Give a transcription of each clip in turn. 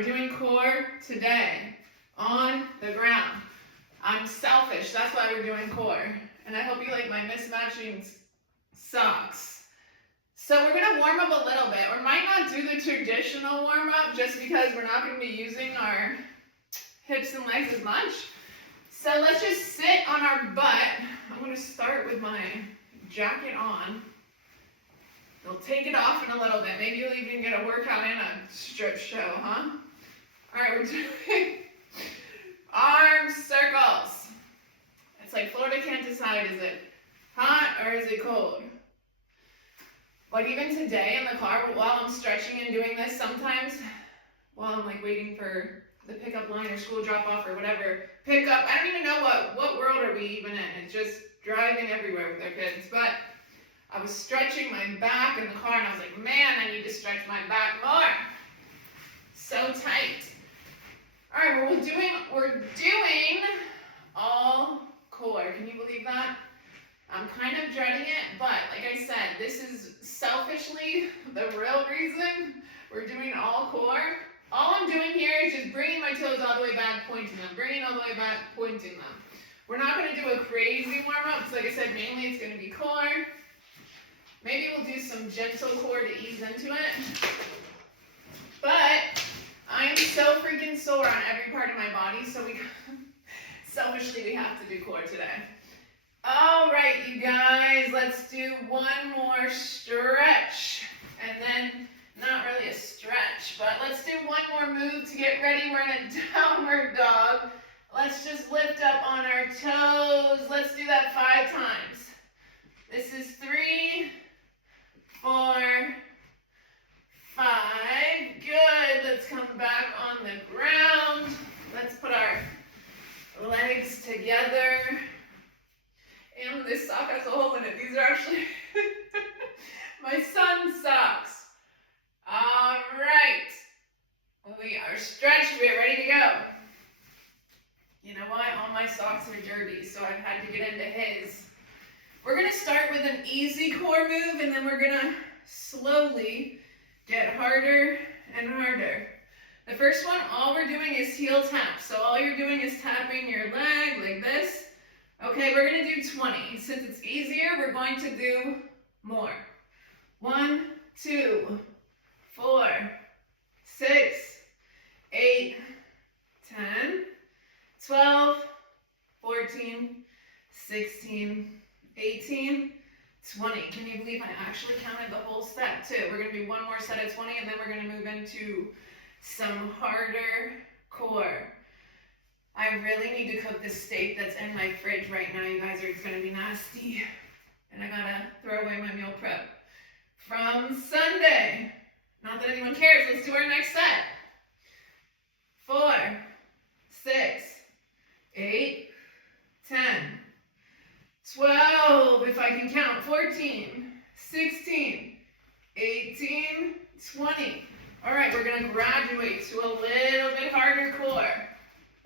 we're doing core today on the ground. I'm selfish, that's why we're doing core. And I hope you like my mismatching socks. So we're gonna warm up a little bit. We might not do the traditional warm up just because we're not gonna be using our hips and legs as much. So let's just sit on our butt. I'm gonna start with my jacket on. You'll take it off in a little bit. Maybe you'll even get a workout and a strip show, huh? All right, we're doing arm circles. It's like Florida can't decide, is it hot or is it cold? But even today in the car, while I'm stretching and doing this, sometimes while I'm like waiting for the pickup line or school drop off or whatever, pickup, I don't even know what world are we even in. It's just driving everywhere with our kids. But I was stretching my back in the car and I was like, man, I need to stretch my back more. So tight. All right, well, we're doing all core. Can you believe that? I'm kind of dreading it, but like I said, this is selfishly the real reason we're doing all core. All I'm doing here is just bringing my toes all the way back, pointing them, bringing all the way back, pointing them. We're not going to do a crazy warm-up, so like I said, mainly it's going to be core. Maybe we'll do some gentle core to ease into it. But I'm so freaking sore on every part of my body, so selfishly we have to do core today. All right, you guys, let's do one more stretch. And then, not really a stretch, but let's do one more move to get ready. We're in a downward dog. Let's just lift up on our toes. Let's do that 5 times. This is 3, 4, 5. Good. Let's come back on the ground. Let's put our legs together. And this sock has a hole in it. These are actually my son's socks. All right. We are stretched. We are ready to go. You know what? All my socks are dirty, so I've had to get into his. We're going to start with an easy core move, and then we're going to slowly get harder and harder. The first one, all we're doing is heel tap. So all you're doing is tapping your leg like this. Okay, we're going to do 20. Since it's easier, we're going to do more. 1, 2, 4, 6, 8, 10, 12, 14, 16, 18, 20. Can you believe I actually counted the whole step too? We're going to do one more set of 20 and then we're going to move into some harder core. I really need to cook this steak that's in my fridge right now, you guys, or it's going to be nasty. And I got to throw away my meal prep from Sunday. Not that anyone cares. Let's do our next set. 4, 6, 8, 10, 12, if I can count, 14, 16, 18, 20. All right, we're going to graduate to a little bit harder core.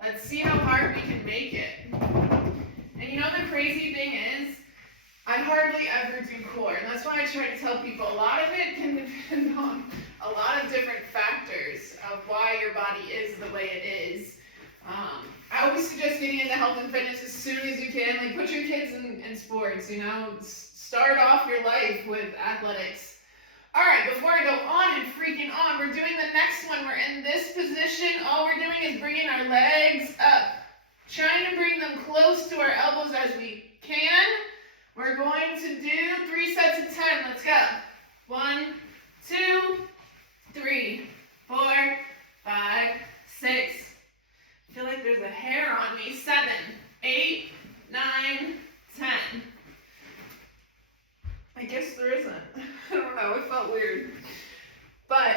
Let's see how hard we can make it. And you know the crazy thing is, I hardly ever do core. And that's why I try to tell people a lot of it can depend on a lot of different factors of why your body is the way it is. I always suggest getting into health and fitness as soon as you can. Like, put your kids in sports, you know. Start off your life with athletics. All right, before I go on and freaking on, we're doing the next one. We're in this position. All we're doing is bringing our legs up. Trying to bring them close to our elbows as we can. We're going to do 3 sets of 10. Let's go. 1, 2, 3, 4, 5, 6. I feel like there's a hair on me. 7, 8, 9, 10. I guess there isn't. I don't know. It felt weird. But,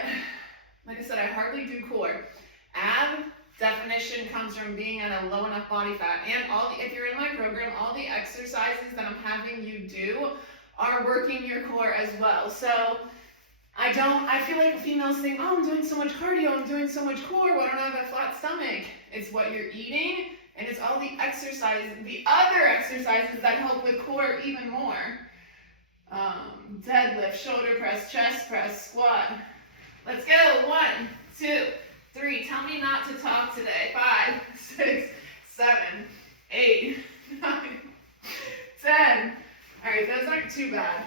like I said, I hardly do core. Ab definition comes from being at a low enough body fat. And if you're in my program, all the exercises that I'm having you do are working your core as well. So, I feel like females think, oh, I'm doing so much cardio, I'm doing so much core, well, I don't have a flat stomach. It's what you're eating, and it's all the other exercises that help with core even more. Deadlift, shoulder press, chest press, squat. Let's go. 1, 2, 3, 3. Tell me not to talk today. 5, 6, 7, 8, 9, 10. All right, those aren't too bad.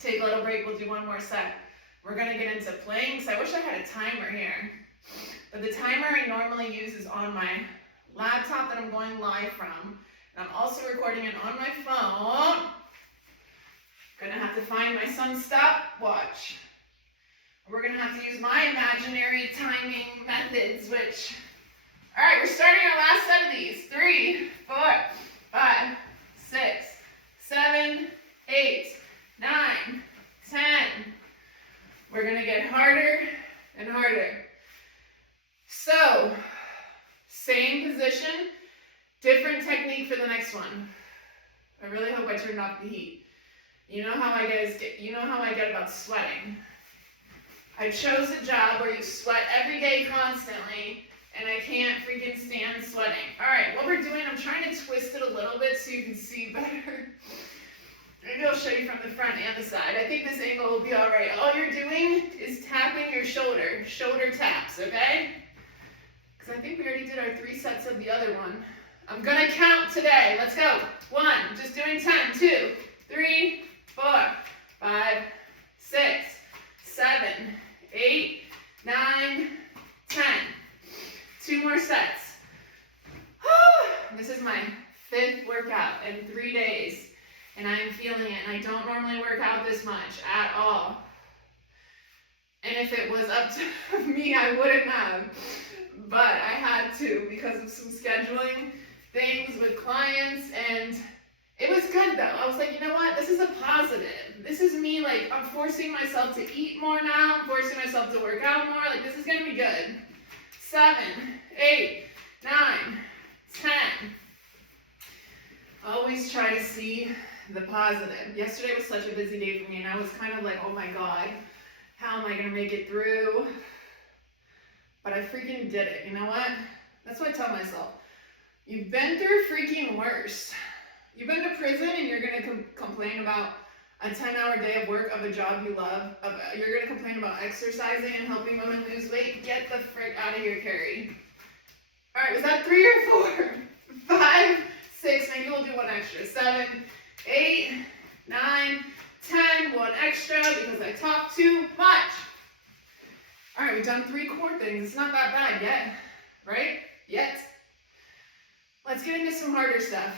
Take a little break. We'll do one more set. We're going to get into planks. I wish I had a timer here. But the timer I normally use is on my laptop that I'm going live from. And I'm also recording it on my phone. Gonna have to find my son's stopwatch. We're gonna have to use my imaginary timing methods, which, all right, we're starting our last set of these. 3, 4, 5, 6, 7, 8, 9, 10. We're gonna get harder and harder. So, same position, different technique for the next one. I really hope I turned off the heat. You know how I get about sweating. I chose a job where you sweat every day constantly, and I can't freaking stand sweating. All right, what we're doing, I'm trying to twist it a little bit so you can see better. Maybe I'll show you from the front and the side. I think this angle will be all right. All you're doing is tapping your shoulder taps, okay? Because I think we already did our 3 sets of the other one. I'm gonna count today. Let's go. 1, just doing 10, 2, 3, 4, 5, 6, 7, 8, 9, 10. 2 more sets. This is my 5th workout in 3 days, and I'm feeling it, and I don't normally work out this much at all. And if it was up to me, I wouldn't have, but I had to because of some scheduling things with clients, and it was good though. I was like, you know what? This is a positive. This is me, like, I'm forcing myself to eat more now. I'm forcing myself to work out more. Like, this is gonna be good. 7, 8, 9, 10. Always try to see the positive. Yesterday was such a busy day for me, and I was kind of like, oh my God, how am I gonna make it through? But I freaking did it. You know what? That's what I tell myself. You've been through freaking worse. You've been to prison and you're going to complain about a 10-hour day of work of a job you love. You're going to complain about exercising and helping women lose weight. Get the frick out of here, Carrie. All right, was that 3 or 4? 5, 6, maybe we'll do one extra. 7, 8, 9, 10, one extra because I talk too much. All right, we've done 3 core things. It's not that bad yet, right? Yet. Let's get into some harder stuff.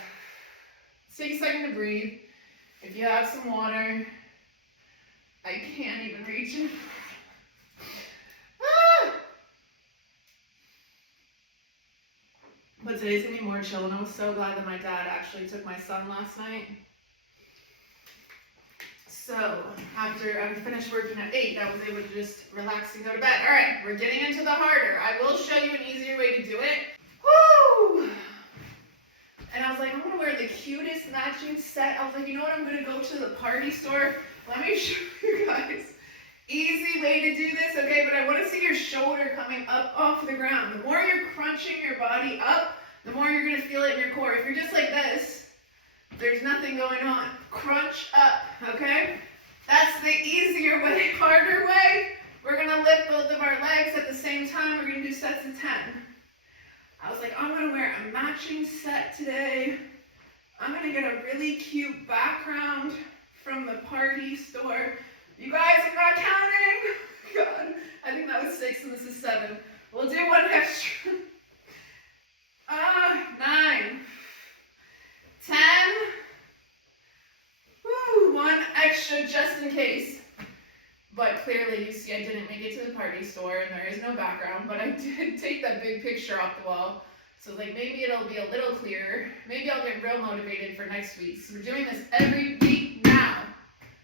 Let's take a second to breathe. If you have some water, I can't even reach it. But today's gonna be more chill, and I was so glad that my dad actually took my son last night. So after I finished working at 8, I was able to just relax and go to bed. All right, we're getting into the harder. I will show you an easier way to do it. Woo! And I was like, I'm gonna wear the cutest matching set. I was like, you know what? I'm gonna go to the party store. Let me show you guys. Easy way to do this, okay? But I want to see your shoulder coming up off the ground. The more you're crunching your body up, the more you're gonna feel it in your core. If you're just like this, there's nothing going on. Crunch up, okay? That's the easier way. Harder way, we're gonna lift both of our legs at the same time. We're gonna do sets of 10. I was like, I'm gonna wear a matching set today. I'm gonna get a really cute background from the party store. You guys, I'm not counting. God, I think that was 6 and this is 7. We'll do one extra. 9, 10. Woo, one extra just in case. But clearly, you see, I didn't make it to the party store, and there is no background, but I did take that big picture off the wall. So, like, maybe it'll be a little clearer. Maybe I'll get real motivated for next week. So we're doing this every week now.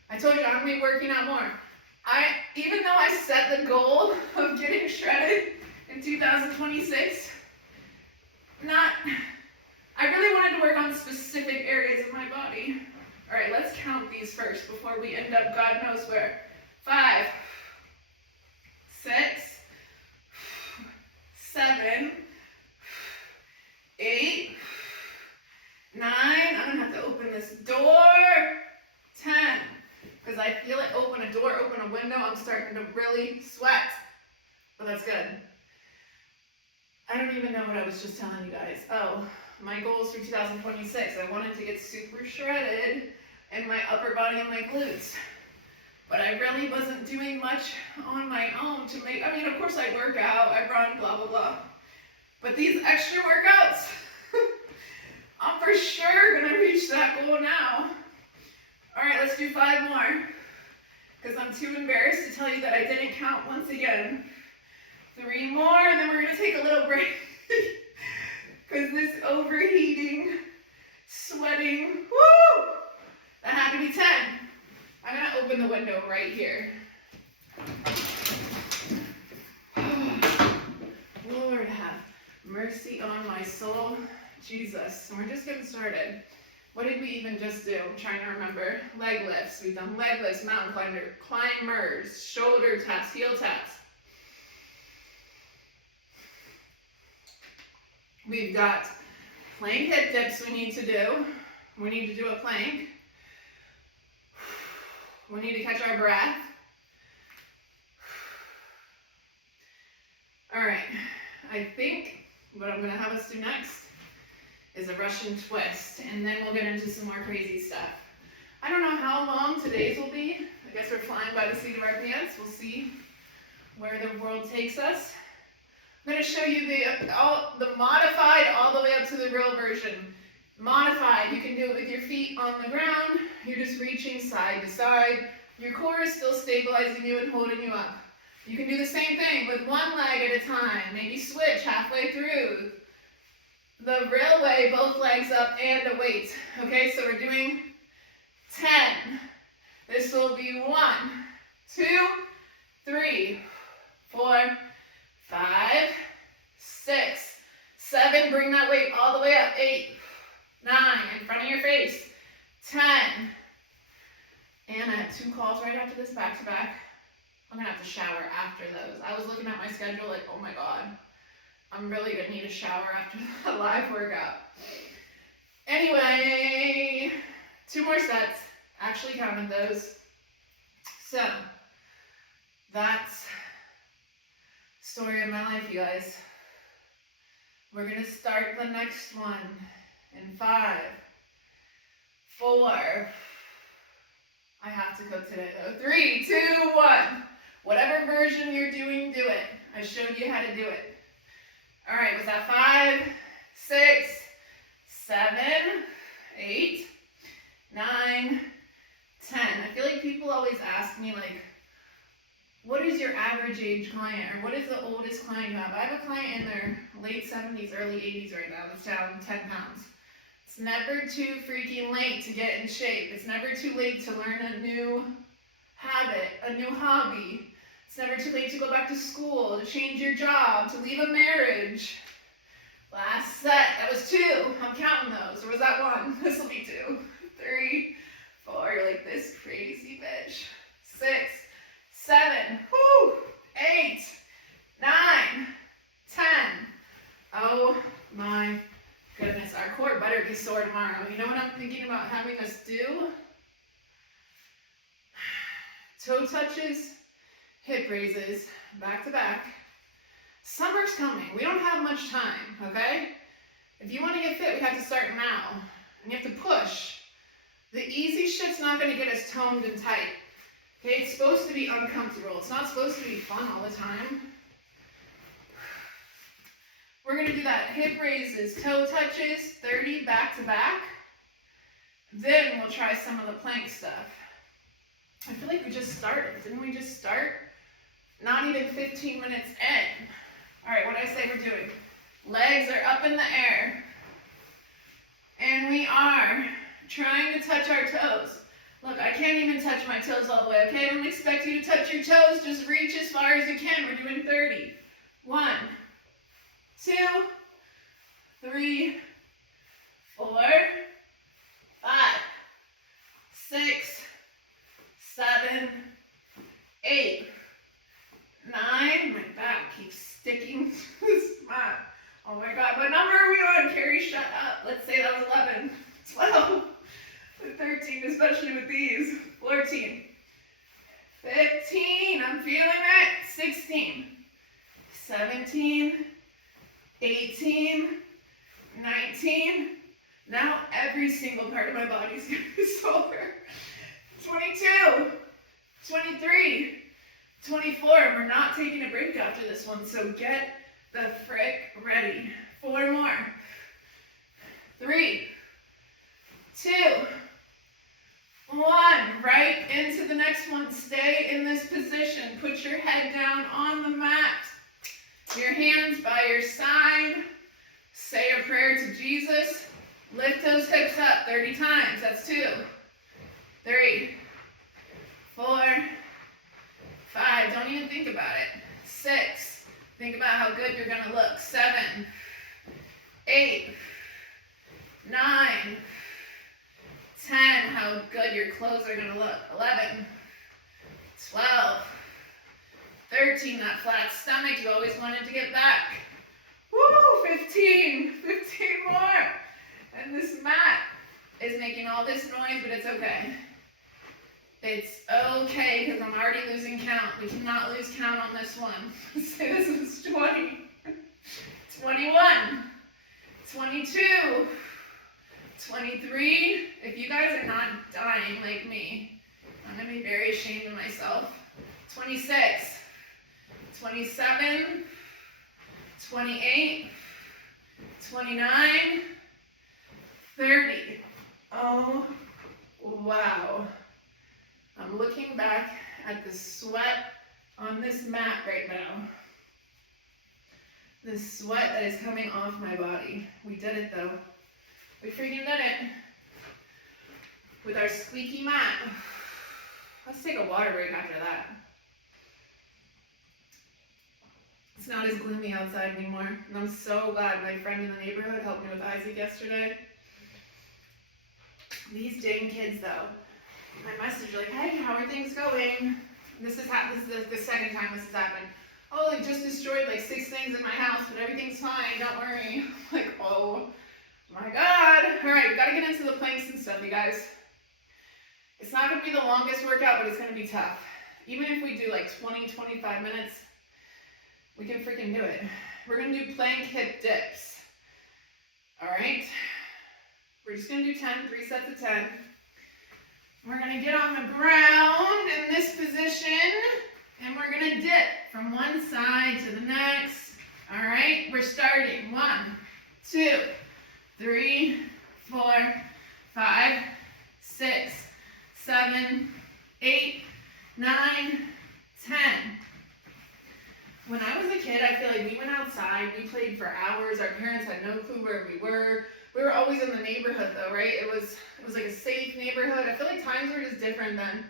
I told you I'm going to be working out more. Even though I set the goal of getting shredded in 2026, I really wanted to work on specific areas of my body. All right, let's count these first before we end up God knows where. 5, 6, 7, 8, 9. I'm gonna have to open this door. 10, because I feel it. Open a door, open a window. I'm starting to really sweat, but that's good. I don't even know what I was just telling you guys. Oh, my goals for 2026. I wanted to get super shredded in my upper body and my glutes. But I really wasn't doing much on my own to make, I mean, of course I work out, I run, blah, blah, blah. But these extra workouts, I'm for sure gonna reach that goal now. All right, let's do 5 more. Because I'm too embarrassed to tell you that I didn't count once again. 3 more, and then we're gonna take a little break. Because this overheating, sweating, woo! That had to be 10. I'm gonna open the window right here. Lord have mercy on my soul. Jesus. We're just getting started. What did we even just do? I'm trying to remember. Leg lifts. We've done leg lifts, mountain climbers, shoulder taps, heel taps. We've got plank hip dips we need to do. We need to do a plank. We need to catch our breath. All right, I think what I'm gonna have us do next is a Russian twist, and then we'll get into some more crazy stuff. I don't know how long today's will be. I guess we're flying by the seat of our pants. We'll see where the world takes us. I'm gonna show you the modified all the way up to the real version. Modified, you can do it with your feet on the ground. You're just reaching side to side. Your core is still stabilizing you and holding you up. You can do the same thing with one leg at a time. Maybe switch halfway through. The real way, both legs up and a weight. Okay, so we're doing 10. This will be 1, 2, 3, 4, 5, 6, 7. Bring that weight all the way up. 8, 9, in front of your face. 10. And I have 2 calls right after this, back to back. I'm gonna have to shower after those. I was looking at my schedule like, oh my God, I'm really gonna need a shower after a live workout. Anyway, 2 more sets. Actually counted those. So, that's story of my life, you guys. We're gonna start the next one in 5, 4. I have to cook today though. 3, 2, 1. Whatever version you're doing, do it. I showed you how to do it. All right, was that 5, 6, 7, 8, 9, 10. I feel like people always ask me like, what is your average age client, or what is the oldest client you have? I have a client in their late 70s, early 80s right now that's down 10 pounds. It's never too freaking late to get in shape. It's never too late to learn a new habit, a new hobby. It's never too late to go back to school, to change your job, to leave a marriage. Last set, that was 2. I'm counting those. Or was that 1? This will be 2. 3, 4, you're like this crazy bitch. 6, 7, whoo, 8, 9, 10. Oh my goodness, our core better be sore tomorrow. You know what I'm thinking about having us do? Toe touches, hip raises, back to back. Summer's coming. We don't have much time, okay? If you want to get fit, we have to start now. And you have to push. The easy shit's not going to get us toned and tight. Okay, it's supposed to be uncomfortable. It's not supposed to be fun all the time. We're going to do that hip raises, toe touches, 30 back to back. Then we'll try some of the plank stuff. I feel like we just started. Didn't we just start? Not even 15 minutes in. All right, what did I say we're doing? Legs are up in the air. And we are trying to touch our toes. Look, I can't even touch my toes all the way, okay? I don't expect you to touch your toes. Just reach as far as you can. We're doing 30. 1, 2, 3, 4, 5, 6, 7, 8, 9. My back keeps sticking to the spot. Oh my God, what number are we on? Carrie, shut up. Let's say that was 11, 12, 13, especially with these. 14, 15, I'm feeling it. 16, 17, 18, 19. Now every single part of my body is going to be sore. 22, 23, 24. We're not taking a break after this one, so get the frick ready. 4 more. 3, 2, 1. Right into the next one. Stay in this position. Put your head down on the mat. Your hands by your side. Say a prayer to Jesus. Lift those hips up 30 times. That's 2, 3, 4, 5. Don't even think about it. 6. Think about how good you're going to look. 7, 8, 9, 10. How good your clothes are going to look. 11, 12, 13. That flat stomach you always wanted to get back. Woo! 15. 15 more. And this mat is making all this noise, but it's okay. It's okay, because I'm already losing count. We cannot lose count on this one. Say this is 20, 21, 22, 23. If you guys are not dying like me, I'm going to be very ashamed of myself. 26, 27, 28, 29, 30. Oh, wow. I'm looking back at the sweat on this mat right now. The sweat that is coming off my body. We did it though. We freaking did it. With our squeaky mat. Let's take a water break after that. It's not as gloomy outside anymore. And I'm so glad my friend in the neighborhood helped me with Isaac yesterday. These dang kids though. My message like, hey, how are things going? This is the second time this has happened. Oh, they just destroyed like 6 things in my house, but everything's fine, don't worry. I'm like, oh my God. All right, we gotta get into the planks and stuff, you guys. It's not gonna be the longest workout, but it's gonna be tough. Even if we do like 20, 25 minutes, we can freaking do it. We're gonna do plank hip dips. All right? We're just gonna do 10, 3 sets of 10. We're going to get on the ground in this position, and we're going to dip from one side to the next. All right, we're starting. 1, 2, 3, 4, 5, 6, 7, 8, 9, 10. When I was a kid, I feel like we went outside, we played for hours. Our parents had no clue where we were. We were always in the neighborhood though, right? It was like a safe neighborhood. I feel like times were just different then.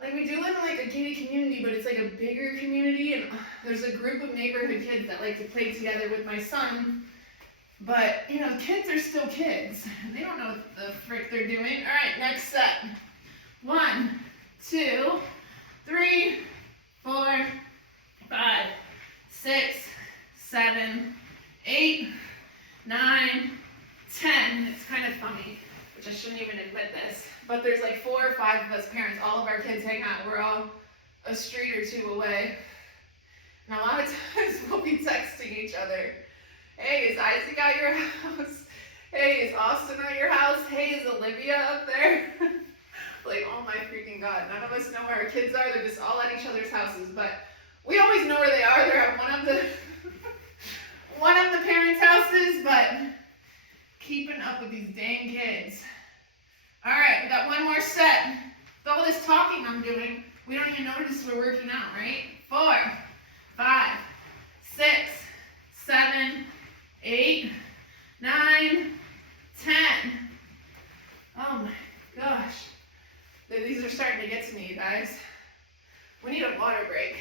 Like we do live in like a gated community, but it's like a bigger community, and there's a group of neighborhood kids that like to play together with my son. But, you know, kids are still kids. They don't know what the frick they're doing. All right, next set. 1, 2, 3, 4, 5, 6, 7, 8, 9, 10. It's kind of funny, which I shouldn't even admit this, but there's like 4 or 5 of us parents. All of our kids hang out. We're all a street or 2 away. And a lot of times we'll be texting each other. Hey, is Isaac at your house? Hey, is Austin at your house? Hey, is Olivia up there? Like, oh my freaking God. None of us know where our kids are. They're just all at each other's houses. But we always know where they are. They're at one of the parents' houses, but keeping up with these dang kids. All right, we got one more set. With all this talking I'm doing, we don't even notice we're working out, right? 4, 5, 6, 7, 8, 9, 10. Oh my gosh. These are starting to get to me, you guys. We need a water break.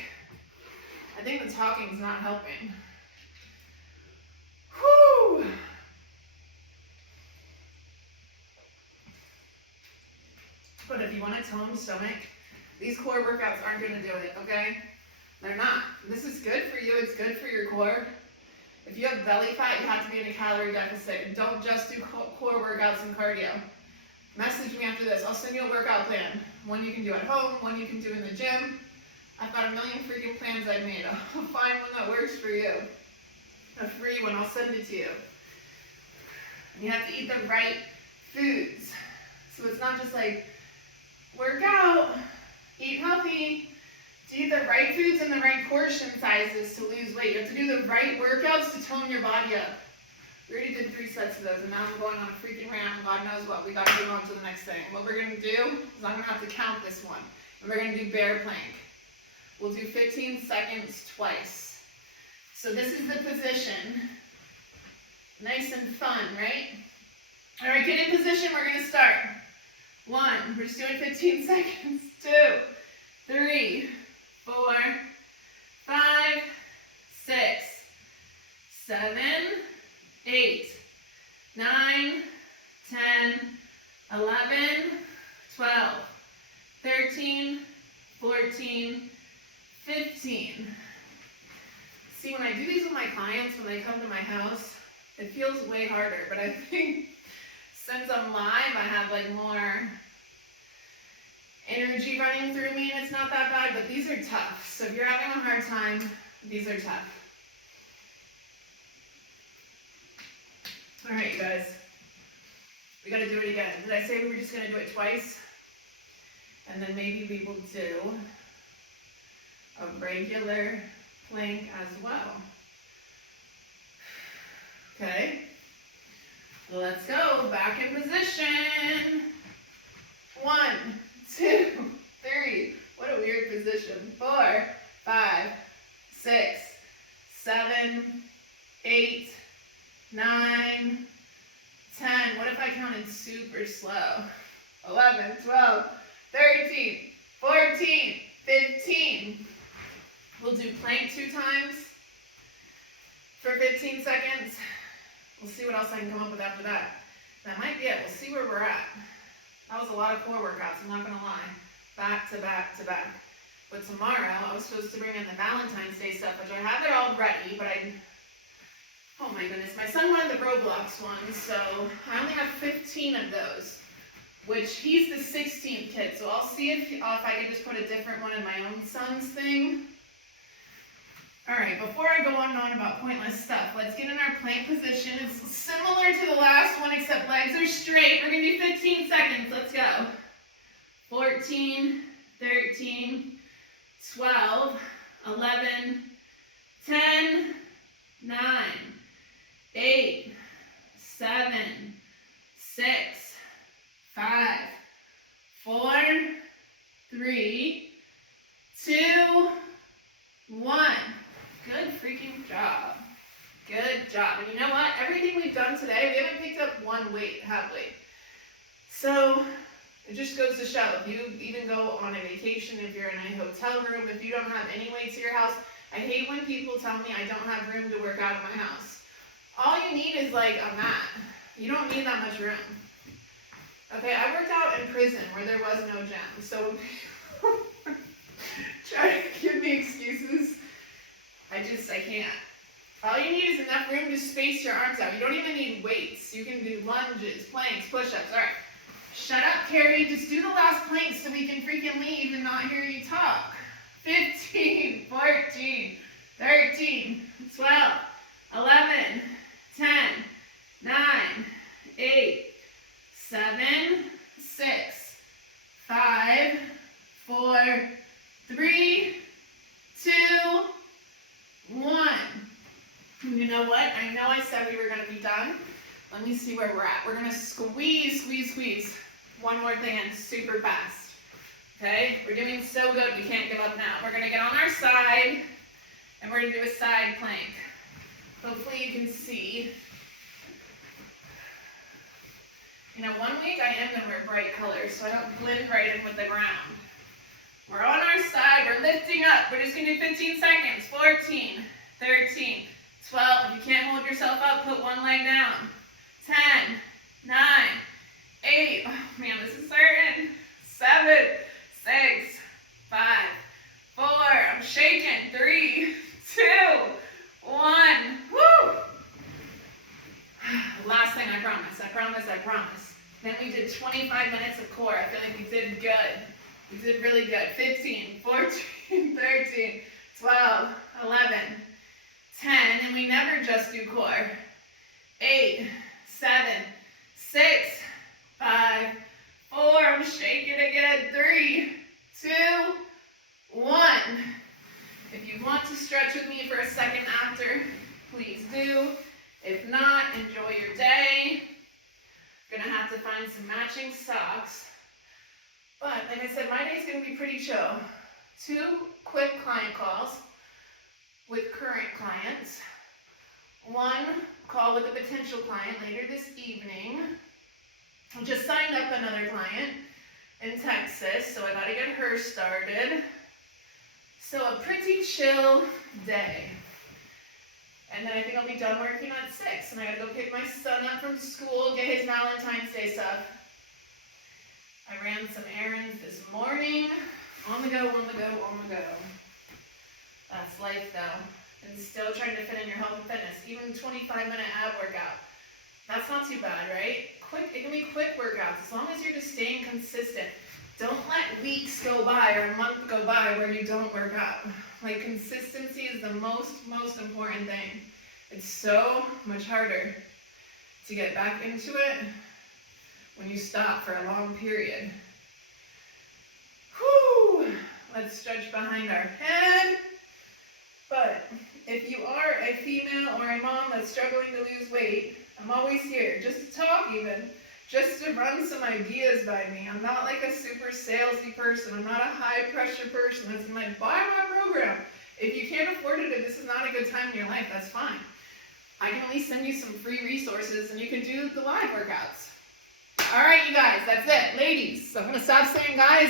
I think the talking's not helping. Whew. But if you want a toned stomach, these core workouts aren't going to do it, okay? They're not. This is good for you. It's good for your core. If you have belly fat, you have to be in a calorie deficit. Don't just do core workouts and cardio. Message me after this. I'll send you a workout plan. One you can do at home, one you can do in the gym. I've got a million freaking plans I've made. I'll find one that works for you. a free one. I'll send it to you. And you have to eat the right foods. So it's not just like, work out, eat healthy. To eat the right foods and the right portion sizes to lose weight. You have to do the right workouts to tone your body up. We already did 3 sets of those, and now I'm going on a freaking rant. God knows what. We got to move on to the next thing. What we're going to do is I'm going to have to count this one. And we're going to do bear plank. We'll do 15 seconds twice. So this is the position. Nice and fun, right? All right, get in position. We're going to start. 1, we're just doing 15 seconds. 2, 3, 4, 5, 6, 7, 8, 9, 10, 11, 12, 13, 14, 15. See, when I do these with my clients, when they come to my house, it feels way harder, but I think since I'm live, I have like more energy running through me and it's not that bad, but these are tough. So if you're having a hard time, these are tough. All right, you guys, we gotta do it again. Did I say we were just gonna do it twice? And then maybe we will do a regular plank as well. Okay, let's go, back in position. 1, 2, 3, what a weird position. 4, 5, 6, 7, 8, 9, 10. What if I counted super slow? 11, 12, 13, 14, 15. We'll do plank 2 times for 15 seconds. We'll see what else I can come up with after that. That might be it. We'll see where we're at. That was a lot of core workouts, I'm not going to lie. Back to back to back. But tomorrow, I was supposed to bring in the Valentine's Day stuff, which I have it all ready, but oh my goodness, my son wanted the Roblox one, so I only have 15 of those, which he's the 16th kid, so I'll see if I can just put a different one in my own son's thing. All right, before I go on and on about pointless stuff, let's get in our plank position. It's similar to the last one, except legs are straight. We're gonna do 15 seconds, let's go. 14, 13, 12, 11, 10, 9, 8, 7, 6, 5, 4, 3, 2, 1. Good freaking job. Good job. And you know what? Everything we've done today, we haven't picked up one weight, have we? So it just goes to show, if you even go on a vacation, if you're in a hotel room, if you don't have any weights at your house, I hate when people tell me I don't have room to work out in my house. All you need is like a mat. You don't need that much room. Okay, I worked out in prison where there was no gym, so try to give me excuses. I can't. All you need is enough room to space your arms out. You don't even need weights. You can do lunges, planks, push-ups. All right. Shut up, Carrie. Just do the last plank so we can freaking leave and not hear you talk. 15, 14, 13, 12, 11, 10, 9, 8, 7, 6, 5, 4, 3, 2, 1. You know what? I know I said we were going to be done. Let me see where we're at. We're going to squeeze, squeeze, squeeze. One more thing in super fast. Okay? We're doing so good. We can't give up now. We're going to get on our side, and we're going to do a side plank. Hopefully you can see. You know, one week I am going to wear bright colors, so I don't blend right in with the ground. We're on our side. We're lifting up. We're just going to do 15 seconds. 14, 13, 12. If you can't hold yourself up, put one leg down. 10, 9, 8. Oh, man, this is certain. 7, 6, 5, 4. I'm shaking. 3, 2, 1. Woo! Last thing, I promise. I promise. I promise. Then we did 25 minutes of core. I feel like we did good. We did really good. 15, 14, 13, 12, 11, 10, and we never just do core. 8, 7, 6, 5, 4, I'm shaking again, 3, 2, 1. If you want to stretch with me for a second after, please do. If not, enjoy your day. Gonna have to find some matching socks. But like I said, my day's gonna be pretty chill. 2 quick client calls with current clients. 1 call with a potential client later this evening. I just signed up another client in Texas, so I gotta get her started. So a pretty chill day. And then I think I'll be done working at 6, and I gotta go pick my son up from school, get his Valentine's Day stuff. I ran some errands this morning. On the go, on the go, on the go. That's life though. And still trying to fit in your health and fitness. Even 25-minute ab workout. That's not too bad, right? It can be quick workouts, as long as you're just staying consistent. Don't let weeks go by or a month go by where you don't work out. Like, consistency is the most important thing. It's so much harder to get back into it when you stop for a long period. Whew! Let's stretch behind our head. But if you are a female or a mom that's struggling to lose weight, I'm always here, just to talk even, just to run some ideas by me. I'm not like a super salesy person. I'm not a high pressure person that's like, buy my program. If you can't afford it, if this is not a good time in your life, that's fine. I can at least send you some free resources and you can do the live workouts. All right, you guys, that's it. Ladies, so I'm going to stop saying guys.